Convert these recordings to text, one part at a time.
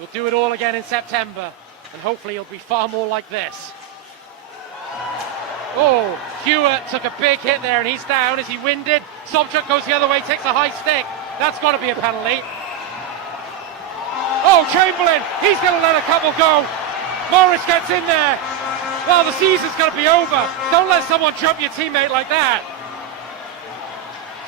We'll do it all again in September, and hopefully it'll be far more like this. Oh, Hewitt took a big hit there, and he's down. Is he winded? Sobchak goes the other way, takes a high stick. That's got to be a penalty. Oh, Chamberlain, he's going to let a couple go. Morris gets in there. Well, the season's going to be over. Don't let someone jump your teammate like that.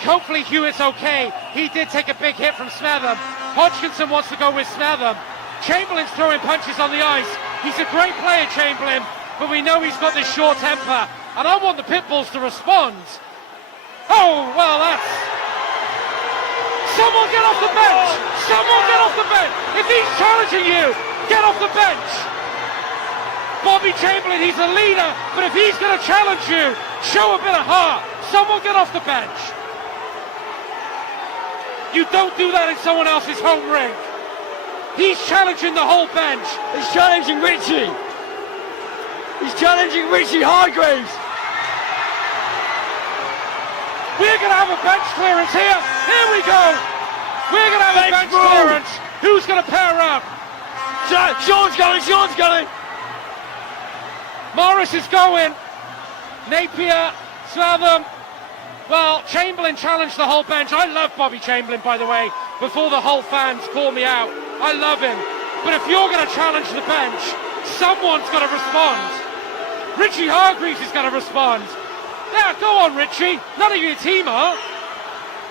Hopefully Hewitt's okay. He did take a big hit from Smetham. Hodgkinson wants to go with Smetham. Chamberlain's throwing punches on the ice. He's a great player, Chamberlain, but we know he's got this short temper. And I want the Pitbulls to respond. Oh, well, that's... Someone get off the bench! Someone get off the bench! If he's challenging you, get off the bench! Bobby Chamberlain, he's a leader, but if he's going to challenge you, show a bit of heart. Someone get off the bench. You don't do that in someone else's home rink. He's challenging the whole bench. He's challenging Richie. He's challenging Richie Hargraves. We're going to have a bench clearance here. Here we go. We're going to have a bench clearance. Who's going to pair up? Sean's going, Sean's going. Morris is going. Napier, Smetham. Well, Chamberlain challenged the whole bench. I love Bobby Chamberlain, by the way, before the whole fans call me out. I love him. But if you're going to challenge the bench, someone's got to respond. Richie Hargreaves is going to respond. Yeah, go on, Richie. None of your team are.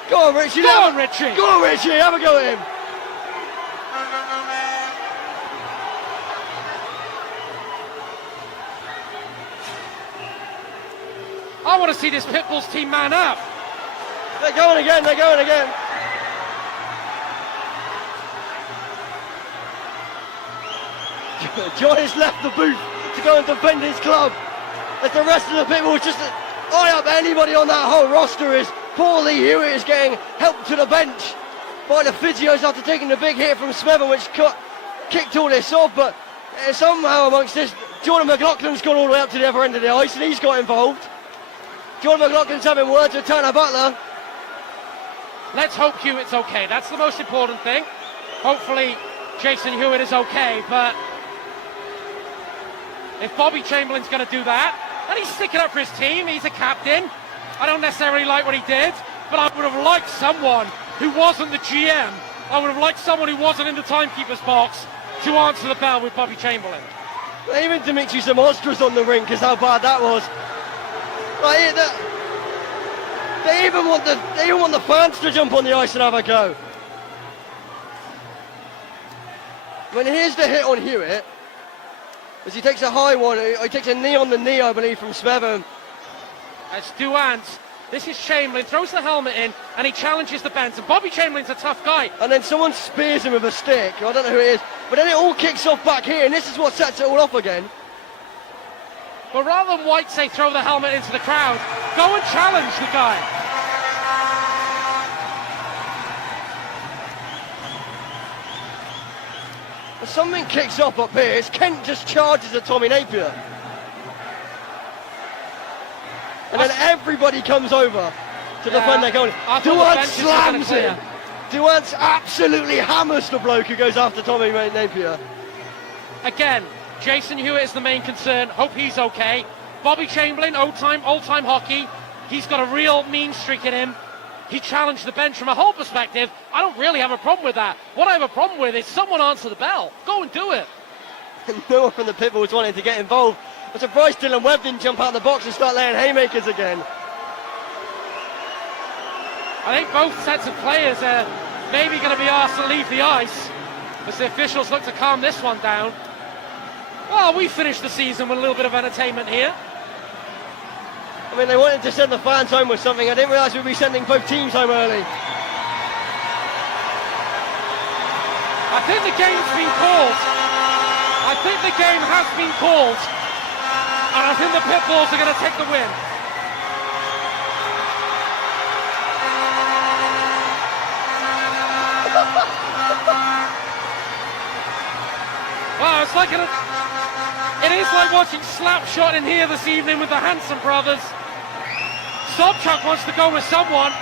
Go on, Richie. Go on, Richie. Go on, Richie. Have a go at him. I want to see this Pitbulls team man up. They're going again. They're going again. John has left the booth to go and defend his club. As the rest of the Pitbulls just eye up anybody on that whole roster. Is poor Lee Hewitt is getting helped to the bench by the physios after taking the big hit from Smetham, which kicked all this off. But somehow amongst this, Jordan McLaughlin's gone all the way up to the other end of the ice and he's got involved. Jordan McLaughlin's having words with Tanner Butler. Let's hope Hewitt's okay. That's the most important thing. Hopefully Jason Hewitt is okay, but if Bobby Chamberlain's going to do that, and he's sticking up for his team, he's a captain. I don't necessarily like what he did, but I would have liked someone who wasn't the GM. I would have liked someone who wasn't in the timekeeper's box to answer the bell with Bobby Chamberlain. Even Dimitri Zamostra's on the rink, because how bad that was. Like, they even want the fans to jump on the ice and have a go. I mean, here's the hit on Hewitt, as he takes a high one. He takes a knee on the knee, I believe, from Smetham. It's Duant. This is Chamberlain, throws the helmet in, and he challenges the bench. And Bobby Chamberlain's a tough guy. And then someone spears him with a stick. I don't know who it is. But then it all kicks off back here, and this is what sets it all off again. But rather than White say throw the helmet into the crowd, go and challenge the guy. But something kicks off up here. It's Kent just charges at Tommy Napier. And then everybody comes over to defend their goal. Duant slams him. Duant absolutely hammers the bloke who goes after Tommy Napier. Again, Jason Hewitt is the main concern. Hope he's okay. Bobby Chamberlain, old time hockey. He's got a real mean streak in him. He challenged the bench from a whole perspective. I don't really have a problem with that. What I have a problem with is someone answer the bell. Go and do it. No one from the Pitbulls wanted to get involved. I'm surprised Dylan Webb didn't jump out of the box and start laying haymakers again. I think both sets of players are maybe going to be asked to leave the ice as the officials look to calm this one down. Well, we finished the season with a little bit of entertainment here. I mean, they wanted to send the fans home with something. I didn't realise we'd be sending both teams home early. I think the game's been called. I think the game has been called. And I think the Pitbulls are going to take the win. Wow, it's like it is like watching Slapshot in here this evening with the Hanson brothers. Sobchak wants to go with someone.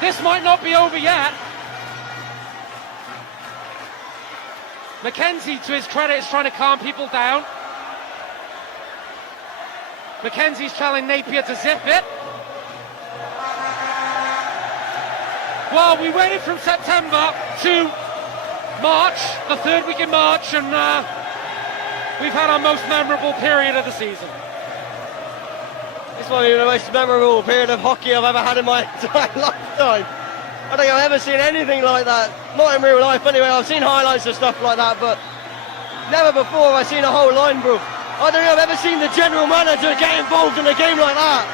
This might not be over yet. Mackenzie, to his credit, is trying to calm people down. Mackenzie's telling Napier to zip it. Well, we waited from September to March, the third week in March, and we've had our most memorable period of the season. This might be the most memorable period of hockey I've ever had in my entire lifetime. I don't think I've ever seen anything like that. Not in real life anyway. I've seen highlights of stuff like that, but never before have I seen a whole line brawl. I don't think I've ever seen the general manager get involved in a game like that.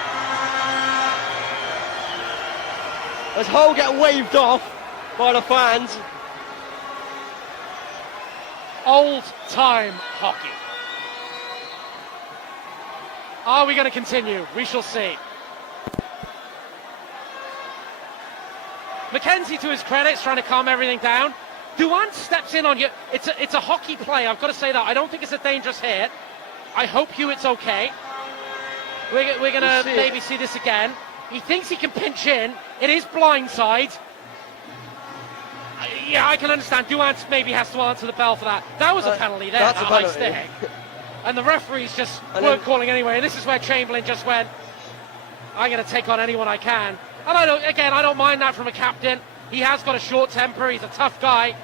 As Hull get waved off by the fans. Old-time hockey. Are we going to continue? We shall see. Mackenzie, to his credit, is trying to calm everything down. Duan steps in on you. It's a hockey play, I've got to say that. I don't think it's a dangerous hit. I hope Hewitt's okay. We're going to maybe see this again. He thinks he can pinch in. It is blindside. Yeah, I can understand. Duan maybe has to answer the bell for that. That was a penalty there. That's a penalty. Stick. And the referees just weren't calling anyway. And this is where Chamberlain just went, I'm going to take on anyone I can. And I don't mind that from a captain. He has got a short temper. He's a tough guy.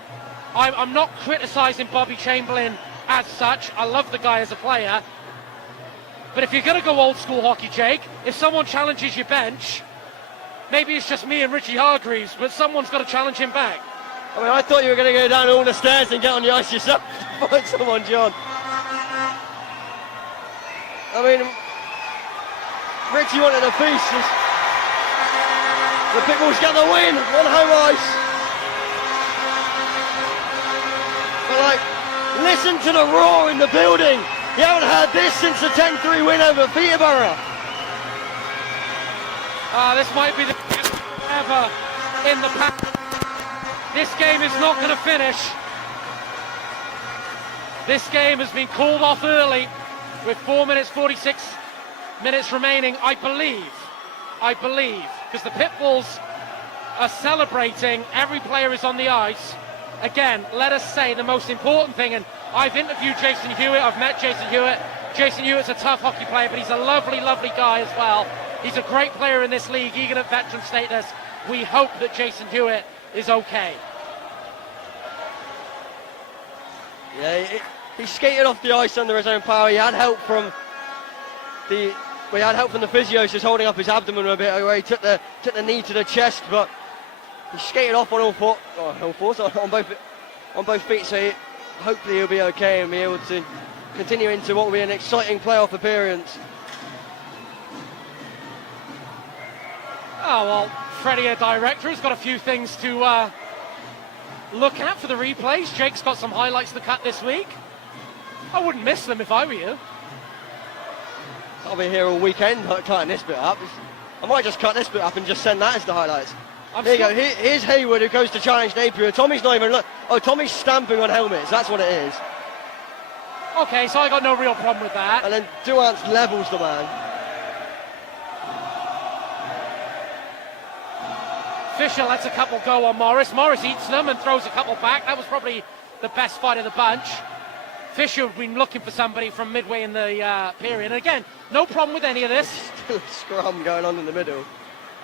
I'm not criticising Bobby Chamberlain as such. I love the guy as a player. But if you're going to go old school hockey, Jake, if someone challenges your bench, maybe it's just me and Richie Hargreaves, but someone's got to challenge him back. I mean, I thought you were going to go down all the stairs and get on the ice yourself to find someone, John. I mean, Richie wanted a feast. The Pitbulls get the win on home ice. But like, listen to the roar in the building. You haven't heard this since the 10-3 win over Peterborough. This might be the best ever in the pack. This game is not going to finish. This game has been called off early with 4 minutes 46 minutes remaining, I believe, because the Pitbulls are celebrating. Every player is on the ice. Again, let us say the most important thing, and I've interviewed Jason Hewitt, I've met Jason Hewitt. Jason Hewitt's a tough hockey player, but he's a lovely, lovely guy as well. He's a great player in this league, eager at veteran status. We hope that Jason Hewitt is okay. Yeah, he skated off the ice under his own power. He had help from the physios just holding up his abdomen a bit, where he took the knee to the chest, but he skated off on both feet. So hopefully he'll be okay and be able to continue into what will be an exciting playoff appearance. Oh well, Freddie, our director, has got a few things to look at for the replays. Jake's got some highlights to cut this week. I wouldn't miss them if I were you. I'll be here all weekend cutting this bit up. I might just cut this bit up and just send that as the highlights. There you go. Here's Hayward, who goes to challenge Napier. Tommy's not even Tommy's stamping on helmets. That's what it is. Okay, so I got no real problem with that. And then Duance levels the man. Fisher lets a couple go on Morris. Morris eats them and throws a couple back. That was probably the best fight of the bunch. Fisher had been looking for somebody from midway in the period. And again, no problem with any of this. Still a scrum going on in the middle.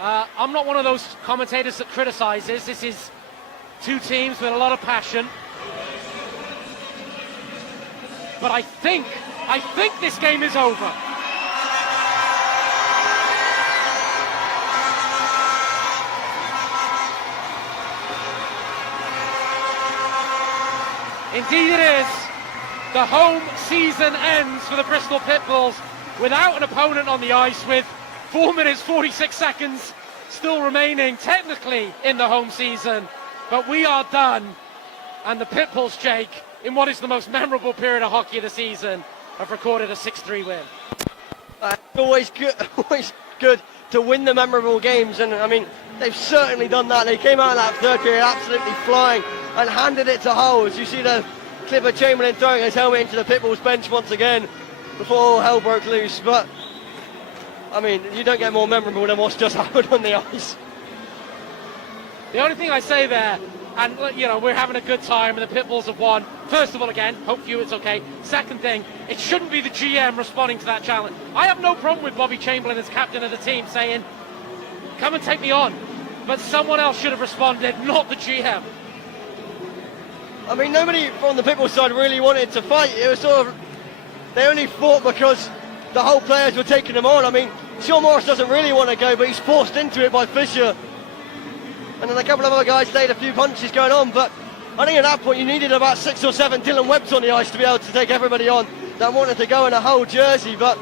I'm not one of those commentators that criticises. This is two teams with a lot of passion. But I think this game is over. Indeed it is. The home season ends for the Bristol Pitbulls without an opponent on the ice, with 4 minutes 46 seconds still remaining technically in the home season. But we are done, and the Pitbulls, Jake, in what is the most memorable period of hockey of the season, have recorded a 6-3 win. Always good to win the memorable games, and I mean, they've certainly done that. They came out of that third period absolutely flying and handed it to Hull. As you see the clip of Chamberlain throwing his helmet into the Pitbulls bench once again before all hell broke loose. But I mean, you don't get more memorable than what's just happened on the ice. The only thing I say there, and you know, we're having a good time, and the Pitbulls have won. First of all, again, hope you it's okay. Second thing, it shouldn't be the GM responding to that challenge. I have no problem with Bobby Chamberlain as captain of the team saying, come and take me on, but someone else should have responded, not the GM. I mean, nobody from the Pitbull side really wanted to fight. It was sort of, they only fought because the whole players were taking them on. I mean, Sean Morris doesn't really want to go, but he's forced into it by Fisher. And then a couple of other guys laid a few punches going on, but I think at that point you needed about 6 or 7 Dylan Webbs on the ice to be able to take everybody on that wanted to go in a whole jersey. But